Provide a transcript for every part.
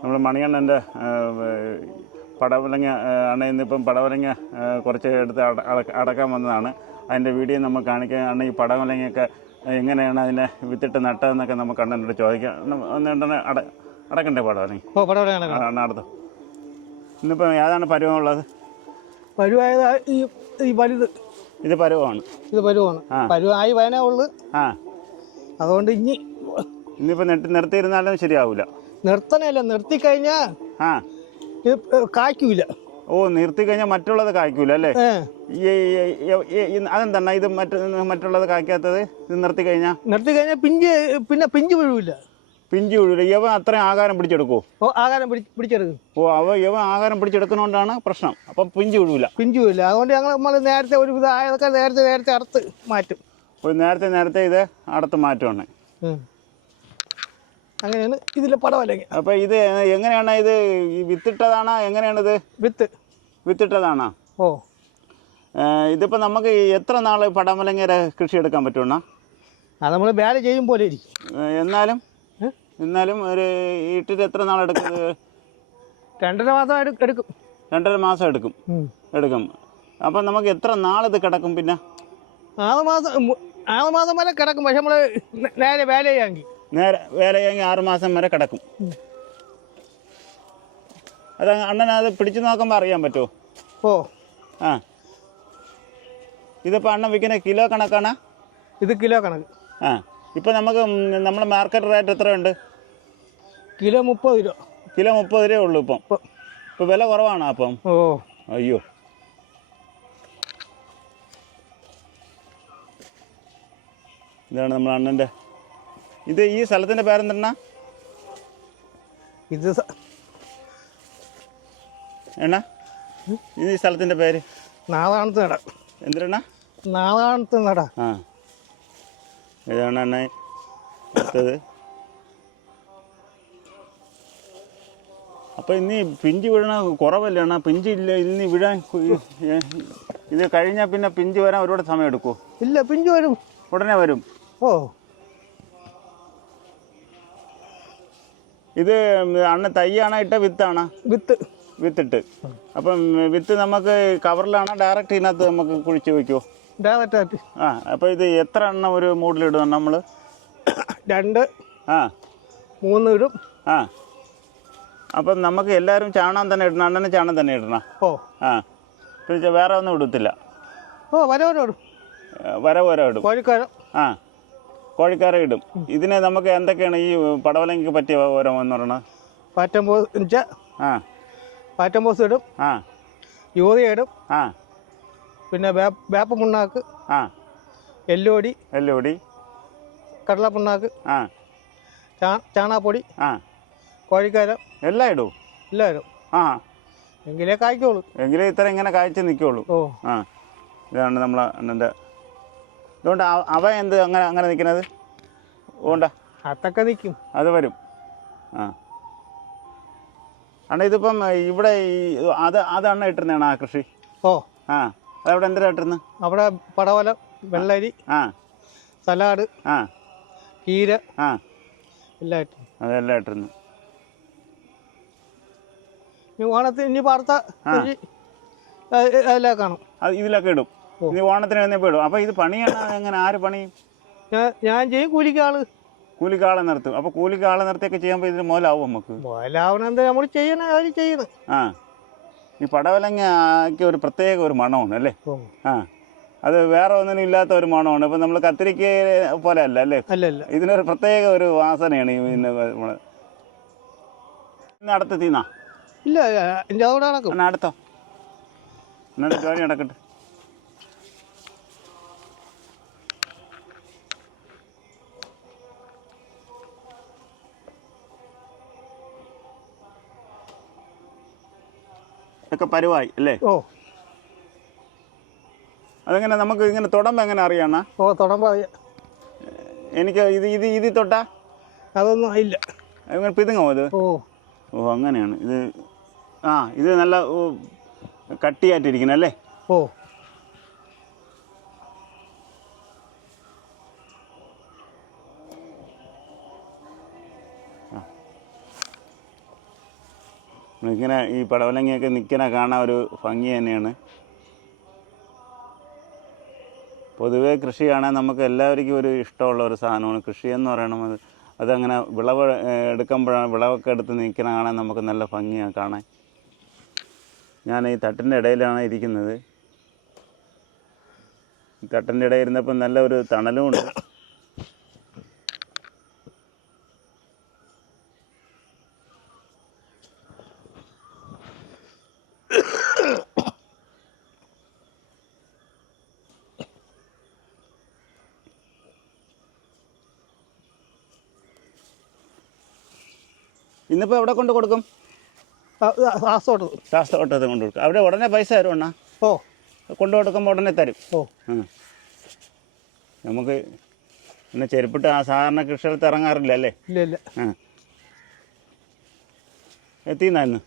നമ്മൾ മണിയണ്ണൻ്റെ പടവലങ്ങ ആണ് ഇന്നിപ്പം പടവലങ്ങ കുറച്ച് എടുത്ത് അടക്കാൻ വന്നതാണ്. അതിൻ്റെ വീഡിയോ നമ്മൾ കാണിക്കുകയാണ്. ഈ പടവലങ്ങയൊക്കെ എങ്ങനെയാണ് അതിനെ വിത്തിട്ട് നട്ടതെന്നൊക്കെ നമുക്ക് അണ്ണനോട് ചോദിക്കാം. ഒന്നുണ്ടെന്ന് അടക്കണ്ടേ പടവലങ്ങ അടുത്ത്? ഇന്നിപ്പം ഏതാണ് പരുവമുള്ളത്? പരുവായത് ഈ വലുത്. ഇത് പരുവമാണ്. ഇത് പരുവാണ്. പരുവായി വയനേ ഉള്ളു. അതുകൊണ്ട് ഇനിയിപ്പോൾ നിർത്തിയിരുന്നാലും ശരിയാവില്ല. നിർത്തണല്ല, നിർത്തിക്കഴിഞ്ഞാൽ കായ്ക്കൂല. ഓ, നിർത്തി കഴിഞ്ഞാൽ മറ്റുള്ളത് കായ്ക്കൂല അല്ലേ? അതെന്താണ് ഇത് മറ്റുള്ളത് കായ്ക്കാത്തത്? ഇത് നിർത്തി കഴിഞ്ഞാൽ പിഞ്ച് വീഴൂല. പിഞ്ച് വീഴൂല. യവ അത്രയും ആഹാരം പിടിച്ചെടുക്കുമോ? ആഹാരം പിടിച്ചെടുക്കും. യവ ആഹാരം പിടിച്ചെടുക്കുന്നതുകൊണ്ടാണ് പ്രശ്നം. അപ്പം പിഞ്ച് വീഴൂല. അതുകൊണ്ട് നമ്മൾ നേരത്തെ ഒരു ഇതായതൊക്കെ നേരത്തെ അറുത്ത് മാറ്റും. നേരത്തെ ഇത് അറുത്ത് മാറ്റുവാണ്. അങ്ങനെയാണ് ഇതിലെ പടവലങ്ങ. അപ്പം ഇത് എങ്ങനെയാണ്? ഇത് വിത്തിട്ടതാണോ? എങ്ങനെയാണിത്? വിത്തിട്ടതാണോ? ഓ, ഇതിപ്പോൾ നമുക്ക് എത്ര നാൾ പടവലങ്ങ കൃഷി എടുക്കാൻ പറ്റുമെന്നാ? അത് നമ്മൾ വേല ചെയ്യും പോലെ ഇരിക്കും. എന്നാലും ഒരു ഇട്ടിട്ട് എത്ര നാൾ എടുക്കുന്നത്? 2.5 മാസം എടുക്കും. 2.5 മാസം എടുക്കും. അപ്പം നമുക്ക് എത്ര നാളിത് കിടക്കും? പിന്നെ 6 മാസം വരെ കിടക്കും. പക്ഷെ നമ്മൾ നേരെ വേല ചെയ്യാമെങ്കിൽ 6 മാസം വരെ കിടക്കും. അത് അണ്ണനത് പിടിച്ചു നോക്കുമ്പോൾ അറിയാൻ പറ്റുമോ? ഓ, ഇതിപ്പോൾ അണ്ണൻ വിൽക്കുന്ന കിലോ കണക്കാണ്? ഇത് കിലോ കണക്ക്. ഇപ്പം നമുക്ക് നമ്മുടെ മാർക്കറ്റ് റേറ്റ് എത്രയുണ്ട്? കിലോ 30 രൂപ. കിലോ 30 രൂപയേ ഉള്ളൂ ഇപ്പം വില കുറവാണോ അപ്പം? ഓ, അയ്യോ. ഇതാണ് നമ്മുടെ അണ്ണൻ്റെ. ഈ സ്ഥലത്തിൻ്റെ പേരെന്തെണ്ണ? ഇത് ഈ സ്ഥലത്തിൻ്റെ പേര് നാളാണത്ത് നട. എന്തിനാ? നാളാണത്ത് നട. ഇതാണ് അണ്ണ അടുത്തത്. അപ്പം ഇനി പിഞ്ച് വീഴണ കുറവല്ലേ അണ്ണ? പിഞ്ചില്ല ഇനി വീഴാൻ. ഇത് കഴിഞ്ഞാൽ പിന്നെ പിഞ്ച് വരാൻ ഒരുപാട് സമയം എടുക്കുമോ? ഇല്ല, പിഞ്ച് വരും. ഉടനെ വരും. ഓ, ഇത് അണ്ണ തൈയാണോ ഇട്ട വിത്താണോ? വിത്തിട്ട്. അപ്പം വിത്ത് നമുക്ക് കവറിലാണോ ഡയറക്റ്റ് ഇതിനകത്ത് നമുക്ക് കുഴിച്ച് വയ്ക്കുമോ? ഡയറക്റ്റ്. അപ്പോൾ ഇത് എത്ര എണ്ണം ഒരു മൂടിലിടും നമ്മൾ? 2, 3 ഇടും. അപ്പം നമുക്ക് എല്ലാവരും ചാണകം തന്നെ ഇടണം? അണ്ണന് ചാണകം തന്നെ ഇടണം? ഓ, പിന്നെ വേറെ ഒന്നും ഇടത്തില്ല? ഓ, വരവോരം ഇടും. കോഴിക്കാര ഇടും. ഇതിന് നമുക്ക് എന്തൊക്കെയാണ് ഈ പടവലങ്ങയ്ക്ക് പറ്റിയ ഓരോ എന്ന് പറയണത്? പാറ്റംബോസ് ഇടും. യൂറിയ ഇടും. പിന്നെ വേപ്പ പുണ്ണാക്ക്, എല്ലുപൊടി, കടലപ്പുണ്ണാക്ക്, ചാണാപ്പൊടി, കോഴിക്കാരം എല്ലാം ഇടും. എങ്കിലേ കായ്ക്കുള്ളൂ. എങ്കിലേ ഇങ്ങനെ കായ്ച്ച് നിൽക്കുള്ളൂ. ഇതാണ് നമ്മളെ അണ്ണൻ്റെ. ഇതുകൊണ്ട് അവ എന്ത് അങ്ങനെ നിൽക്കുന്നത്? അതൊക്കെ നിൽക്കും. അത് വരും. അണ്ണ ഇതിപ്പം ഇവിടെ അത് അണ്ണ ഇട്ടിരുന്നാണ് ആ കൃഷി? ഓ, അതവിടെ എന്തിനാ ഇട്ടിരുന്നത്? അവിടെ പടവലം, വെള്ളരി, സലാഡ്, കീര എല്ലാം ഇട്ടു. അതെല്ലാം ഇട്ടിരുന്നു. ഓണത്തിന് ഇനി പാർത്ത എല്ലാം കാണും. ഇതിലൊക്കെ ഇടും. ഇനി ഓണത്തിന് വന്നപ്പോൾ ഇടും. അപ്പോൾ ഇത് പണിയാണ് എങ്ങനെ? ആര് പണിയും? ഞാൻ ചെയ്യും. കൂലിക്കാളെ നിർത്തും. അപ്പോൾ കൂലിക്കാളെ നിർത്തിയൊക്കെ ചെയ്യുമ്പോൾ ഇതിന് മുതലാവും നമുക്ക്? മുതലാവണെന്താ നമ്മൾ ചെയ്യണം. ഈ പടവലങ്ങയ്ക്ക് ഒരു പ്രത്യേക ഒരു മണമാണ് അല്ലേ? അത് വേറെ ഒന്നിനും ഇല്ലാത്ത ഒരു മണമാണ്. ഇപ്പം നമ്മൾ കത്തിരിക്ക പോലെ അല്ല അല്ലേ? അല്ലല്ല, ഇതിനൊരു പ്രത്യേക ഒരു വാസനയാണ്. ഇന്ന് അടുത്തെത്തിന്നാ? ഇല്ല, നടക്കും. അടുത്തോ എന്നിട്ട് ജോലി നടക്കട്ടെ. ഇതൊക്കെ പരുവായി അല്ലേ? ഓ, അതെങ്ങനെ നമുക്ക് ഇങ്ങനെ തൊടുമ്പോൾ എങ്ങനെ അറിയാണ? ഓ, തൊടുമ്പോൾ അറിയാം. എനിക്ക് ഇത് തൊട്ടാ അതൊന്നും ഇല്ല. അങ്ങനെ പിതുങ്ങോ അത്? ഓ, അങ്ങനെയാണ് ഇത്. ഇത് നല്ല കട്ടിയായിട്ടിരിക്കണല്ലേ? ഓ, ഇങ്ങനെ ഈ പടവലങ്ങയൊക്കെ നിൽക്കുന്ന കാണാൻ ഒരു ഭംഗി തന്നെയാണ്. പൊതുവേ കൃഷി കാണാൻ നമുക്ക് എല്ലാവർക്കും ഒരു ഇഷ്ടമുള്ള ഒരു സാധനമാണ് കൃഷി എന്ന് പറയണത്. അതങ്ങനെ വിളവ് എടുക്കുമ്പോഴാണ് വിളവൊക്കെ എടുത്ത് നിൽക്കുന്ന കാണാൻ നമുക്ക് നല്ല ഭംഗിയാണ് കാണാൻ. ഞാൻ ഈ തട്ടിൻ്റെ ഇടയിലാണ് ഇരിക്കുന്നത്. തട്ടിൻ്റെ ഇടയിൽ ഇരുന്നപ്പോൾ നല്ല ഒരു തണലും ഉണ്ട്. ഇന്നിപ്പോൾ എവിടെ കൊണ്ട് കൊടുക്കും? ശാസ്ത്രവട്ടത്ത് കൊണ്ട് കൊടുക്കും. അവിടെ ഉടനെ പൈസ തരും അണ്ണാ? ഓ, കൊണ്ടു കൊടുക്കുമ്പോൾ ഉടനെ തരും. ഓ, നമുക്ക് പിന്നെ ചെരുപ്പിട്ട് സാധാരണ കൃഷിസ്ഥലത്ത് ഇറങ്ങാറില്ല അല്ലേ? ഇല്ല ഇല്ല. എത്തിന്നാ ഇന്ന്?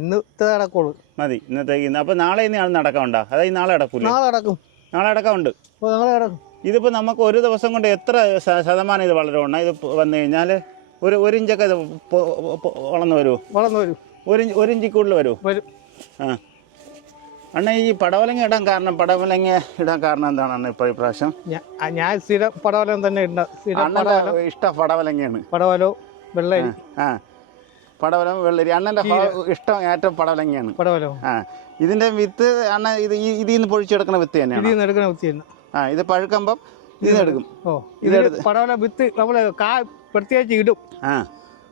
ഇന്നത്തെ നടക്കുള്ളൂ. മതി ഇന്നത്തേക്ക്. ഇന്ന് അപ്പോൾ നാളെ ഇനി അത് നടക്കാനുണ്ടോ? അതായത് നാളെ നടക്കൂല? നാളെ നടക്കും. നാളെ നടക്കാറുണ്ട്. നാളെ നടക്കും. ഇതിപ്പോൾ നമുക്ക് ഒരു ദിവസം കൊണ്ട് എത്ര ശതമാനം ഇത് വളരുമോ? ഇത് വന്നു കഴിഞ്ഞാൽ ഒരു ഇഞ്ചൊക്കെ ഇത് വളർന്നു വരുമോ? വളർന്നു വരും. ഒരു ഇഞ്ചിൽ കൂടുതൽ വരുമോ? വരും. അണ്ണ ഈ പടവലങ്ങ ഇടാൻ കാരണം എന്താണ് അണ്ണ ഇപ്പോൾ ഈ പ്രാവശ്യം? ഞാൻ സ്ഥിരം പടവലം തന്നെ ഇഷ്ടം പടവലങ്ങയാണ്. പടവലോ വെള്ളരി. പടവലം വെള്ളരി അണ്ണൻ്റെ ഇഷ്ടം ഏറ്റവും പടവലങ്ങയാണ്. പടവലോ. ഇതിൻ്റെ വിത്ത് അണ്ണ ഇതിൽ നിന്ന് പൊഴിച്ചെടുക്കുന്ന വിത്ത് തന്നെയാണ്. എടുക്കുന്ന വിത്ത് തന്നെ. ഇത് പഴുക്കുമ്പം ഇതെടുക്കും. ഇത് പടവല വിത്ത് നമ്മൾ പ്രത്യേകിച്ച് ഇടും.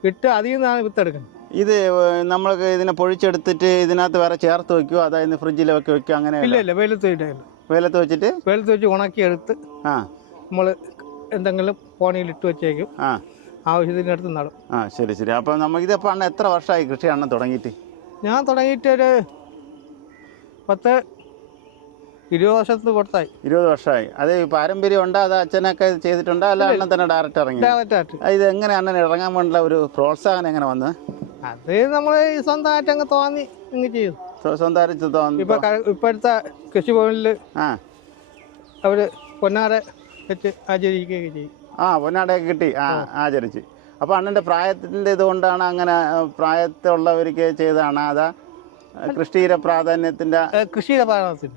ഇട്ട് അതിൽ നിന്നാണ് വിത്ത് എടുക്കുന്നത്. ഇത് നമ്മൾക്ക് ഇതിനെ പൊഴിച്ചെടുത്തിട്ട് ഇതിനകത്ത് വേറെ ചേർത്ത് വെക്കുമോ? അതായത് ഫ്രിഡ്ജിലൊക്കെ വെക്കുമോ? അങ്ങനെ ഇല്ല ഇല്ല, വെയിലത്ത് വെച്ച് ഉണക്കിയെടുത്ത് നമ്മൾ എന്തെങ്കിലും പോണിയിലിട്ട് വെച്ചേക്കും. ആവശ്യത്തിനടുത്ത് നടും. ശരി ശരി. അപ്പം നമുക്കിതപ്പോൾ അണ്ണ എത്ര വർഷമായി കൃഷി അണ്ണ തുടങ്ങിയിട്ട്? ഞാൻ തുടങ്ങിയിട്ട് ഒരു 10-20 വർഷത്തിന് പുറത്തായി. 20 വർഷമായി. അത് പാരമ്പര്യം ഉണ്ടോ? അത് അച്ഛനൊക്കെ ചെയ്തിട്ടുണ്ടോ? അല്ല അണ്ണൻ തന്നെ ഡയറക്റ്റ് ഇറങ്ങി? ഇത് എങ്ങനെ അണ്ണൻ ഇറങ്ങാൻ വേണ്ടിയുള്ള ഒരു പ്രോത്സാഹനം എങ്ങനെ വന്നത്? അത് നമ്മൾ സ്വന്തമായിട്ട് അങ്ങ് തോന്നി അങ്ങ് ചെയ്തു. സ്വന്തമായിട്ട് തോന്നി. ഇപ്പോഴത്തെ കൃഷിഭവനിൽ അവര് പൊന്നാട വെച്ച് ആചരിക്കുകയൊക്കെ ചെയ്യും. പൊന്നാടയൊക്കെ കിട്ടി ആചരിച്ച്. അപ്പോൾ അണ്ണൻ്റെ പ്രായത്തിൻ്റെ ഇതുകൊണ്ടാണ് അങ്ങനെ പ്രായത്തിലുള്ളവർക്ക് ചെയ്തതാണ്? അതാ കൃഷിയുടെ പ്രാധാന്യത്തിൻ്റെ? കൃഷിയുടെ പ്രാധാന്യത്തിന്.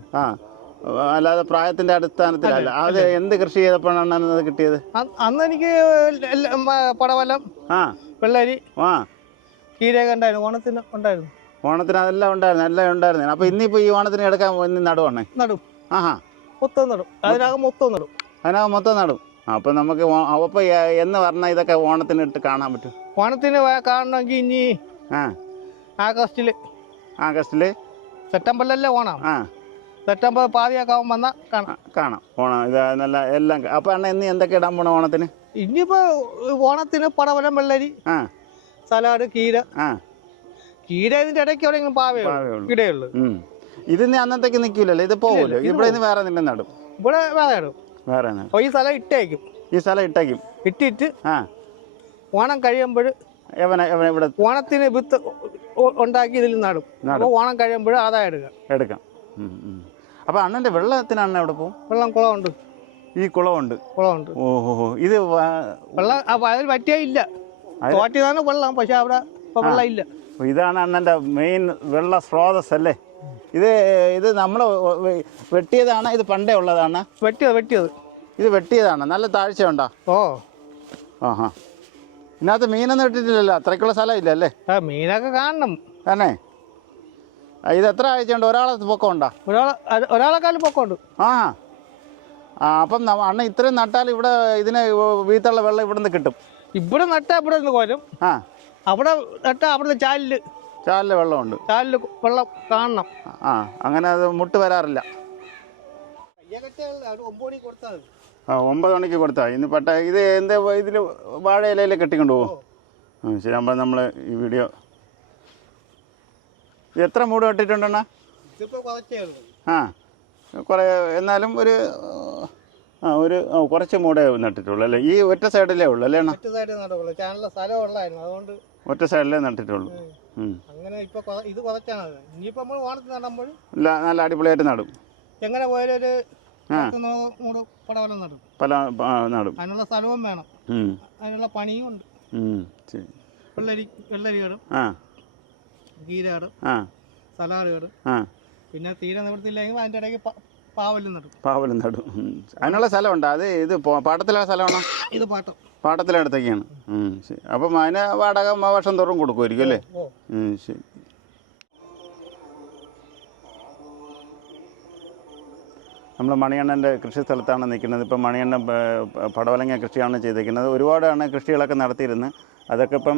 അല്ലാതെ പ്രായത്തിന്റെ അടിസ്ഥാനത്തിലല്ല. അത് എന്ത് കൃഷി ചെയ്തപ്പോഴാണ് അണ്ണത് കിട്ടിയത്? അന്ന് എനിക്ക് പടവലം, വെള്ളരി, ചീരയൊക്കെ ഉണ്ടായിരുന്നു. ഓണത്തിന് ഉണ്ടായിരുന്നു. ഓണത്തിന് അതെല്ലാം ഉണ്ടായിരുന്നു. എല്ലാം ഉണ്ടായിരുന്നു. അപ്പൊ ഇന്നിപ്പോ ഈ ഓണത്തിന് എടുക്കാൻ നടുവാണേ? നടും. മൊത്തം നടും. അതിനകം മൊത്തം നടും. അപ്പൊ നമുക്ക് അപ്പൊ എന്ന് പറഞ്ഞാൽ ഇതൊക്കെ ഓണത്തിന് ഇട്ട് കാണാൻ പറ്റും? ഓണത്തിന് കാണണമെങ്കിൽ ഇനി ആഗസ്റ്റില് സെപ്റ്റംബറിലല്ലേ ഓണം. സെപ്റ്റംബർ പാതിയൊക്കെ ആവും വന്നാൽ കാണാം ഓണം. ഇത് നല്ല എല്ലാം. അപ്പൊ അണ്ണ ഇന്ന് എന്തൊക്കെ ഇടാൻ പോണ ഓണത്തിന്? ഇനിയിപ്പോ ഓണത്തിന് പടവലം, വെള്ളരി, സലാഡ്, കീര ഇതിന്റെ ഇടയ്ക്ക് എവിടെയെങ്കിലും പാവയുള്ളൂ. ഇതിന് അന്നത്തേക്ക് നിൽക്കില്ലല്ലോ? ഇത് പോവുമല്ലോ? ഇവിടെ നിന്ന് വേറെ നിന്നെ നടും? ഇവിടെ വേറെ നടും. ഈ സ്ഥലം ഇട്ടേക്കും. ഇട്ടിട്ട് ഓണം കഴിയുമ്പോൾ ഓണത്തിന് വിത്ത് ഉണ്ടാക്കി ഇതിൽ നടും. അപ്പോൾ ഓണം കഴിയുമ്പോൾ ആദായം എടുക്കാം. അപ്പൊ അണ്ണന്റെ വെള്ളത്തിന് അണ്ണ എവിടെ പോകും? വെള്ളം കുളമുണ്ട്. ഈ കുളമുണ്ട്. ഓഹോ. ഇത് വെള്ളം അതിൽ പറ്റിയില്ല. തോറ്റിയതാണ് വെള്ളം. പക്ഷെ അവിടെ വെള്ളം ഇല്ല. ഇതാണ് അണ്ണന്റെ മെയിൻ വെള്ള സ്രോതസ് അല്ലേ? ഇത് നമ്മൾ വെട്ടിയതാണ്? ഇത് പണ്ടേ ഉള്ളതാണ്? വെട്ടിയത്. ഇത് വെട്ടിയതാണ്. നല്ല താഴ്ച ഉണ്ടോ? ഇതിനകത്ത് മീനൊന്നും ഇട്ടിട്ടില്ലല്ലോ? അത്രയ്ക്കുള്ള സ്ഥലം ഇല്ല അല്ലേ? മീനൊക്കെ കാണണം തന്നെ. ഇത് എത്ര ആഴ്ചയുണ്ട്? ഒരാളെ പൊക്കം ഉണ്ടോ? ഒരാളെക്കാളും പൊക്കമുണ്ട്. അപ്പം അണ്ണ ഇത്രയും നട്ടാൽ ഇവിടെ ഇതിന് വീത്തുള്ള വെള്ളം ഇവിടെ നിന്ന് കിട്ടും? ഇവിടെ നട്ടാൽ ഇവിടെ നിന്ന് കോരും. അവിടെ നട്ടാൽ അവിടുത്തെ ചാലില് വെള്ളമുണ്ട്. ചാലില് വെള്ളം കാണണം. അങ്ങനെ അത് മുട്ട് വരാറില്ല. 9 മണിക്ക് കൊടുത്താൽ ഇന്ന് ഇത് എന്താ ഇതിൽ വാഴ ഇലയിൽ കെട്ടിക്കൊണ്ട് പോകും? ശരി. അപ്പം നമ്മൾ ഈ വീഡിയോ എത്ര മൂട് കെട്ടിട്ടുണ്ടെണ്ണ? കുറേ എന്നാലും ഒരു കുറച്ച് മൂടേ നട്ടിട്ടുള്ളൂ അല്ലേ? ഈ ഒറ്റ സൈഡിലേ ഉള്ളൂ അല്ലേ അണ്ണ? ഒറ്റ സൈഡിലേ നട്ടിട്ടുള്ളൂ. നല്ല അടിപൊളിയായിട്ട് നടും. എങ്ങനെ പോയാലും പടവലം നടും. അതിനുള്ള സ്ഥലവും വേണം. അതിനുള്ള പണിയും ഉണ്ട്. വെള്ളരി നടും. കീര നടും, ആ സലാഡ് നടും, ആ പിന്നെ തീരെ നിവൃത്തിയില്ലെങ്കിൽ അതിൻ്റെ ഇടയ്ക്ക് പാവലും നടും. പാവലും നടും. അതിനുള്ള സ്ഥലമുണ്ടോ? അത് ഇത് പാട്ടത്തിലുള്ള സ്ഥലമാണോ? ഇത് പാട്ടം. പാട്ടത്തിനടുത്തൊക്കെയാണ്. ശരി. അപ്പം അതിന് വാടക വർഷം തോറും കൊടുക്കുമായിരിക്കും അല്ലേ? ശരി. നമ്മൾ മണിയണ്ണൻ്റെ കൃഷി സ്ഥലത്താണ് നിൽക്കുന്നത്. ഇപ്പം മണിയണ്ണൻ പടവലങ്ങ കൃഷിയാണ് ചെയ്തിരിക്കുന്നത്. ഒരുപാടാണ് കൃഷികളൊക്കെ നടത്തിയിരുന്നത്. അതൊക്കെ ഇപ്പം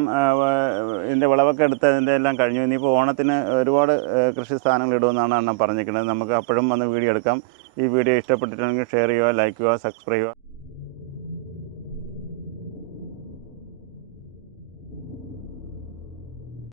ഇതിൻ്റെ വിളവൊക്കെ എടുത്ത് അതിൻ്റെ എല്ലാം കഴിഞ്ഞു. ഇനിയിപ്പോൾ ഓണത്തിന് ഒരുപാട് കൃഷി സ്ഥാനങ്ങൾ ഇടുമെന്നാണ് അണ്ണൻ പറഞ്ഞിരിക്കുന്നത്. നമുക്ക് അപ്പോഴും വന്ന് വീഡിയോ എടുക്കാം. ഈ വീഡിയോ ഇഷ്ടപ്പെട്ടിട്ടുണ്ടെങ്കിൽ ഷെയർ ചെയ്യുക, ലൈക്ക് ചെയ്യുക, സബ്സ്ക്രൈബ് ചെയ്യുക.